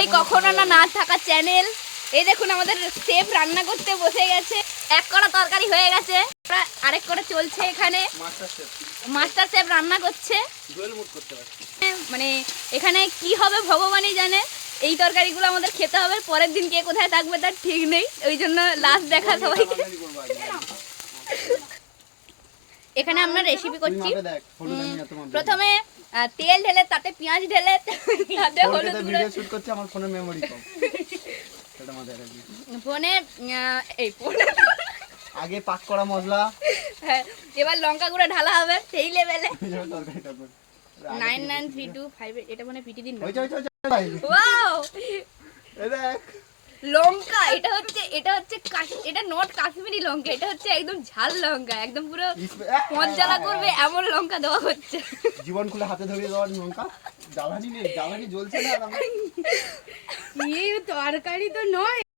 নাই কখনো না থাকা চ্যানেল। এই দেখুন আমাদের শেফ রান্না করতে বসে গেছে। এক কড়া তরকারি হয়ে গেছে, আরেক কড়া চলছে। এখানে মাস্টার শেফ রান্না করছে। মানে এখানে কি হবে ভগবানই জানে। এই তরকারিগুলো আমাদের খেতে হবে, পরের দিন কে কোথায় থাকবে তার ঠিক নেই, ওই জন্য লাস্ট দেখা সবাইকে। এখানে আমরা রেসিপি করছি। প্রথমে তেল ঢেলে, তাতে পেঁয়াজ ঢেলে, তাতে হলুদ গুঁড়ো। শুট করছি, আমার ফোনে মেমরি কম। সেটা মাথায় রাখবি। ফোনে এই ফোনে আগে পাক করা মশলা, হ্যাঁ, এবার লঙ্কা গুঁড়ো ঢালা হবে সেই লেভেলে। 993258 এটা মানে পিটি দিন। ওয়াও, এই দেখ লঙ্কা এটা হচ্ছে এটা নট কাশ্মীরি লঙ্কা, এটা হচ্ছে একদম ঝাল লঙ্কা, একদম পুরো মজ্জালা করবে এমন লঙ্কা দেওয়া হচ্ছে। জীবন খুলে হাতে ধরিয়ে দেওয়ার লঙ্কা। জ্বালানি নেই, জ্বালানি জ্বলছে না। এই তরকারি তো নয়।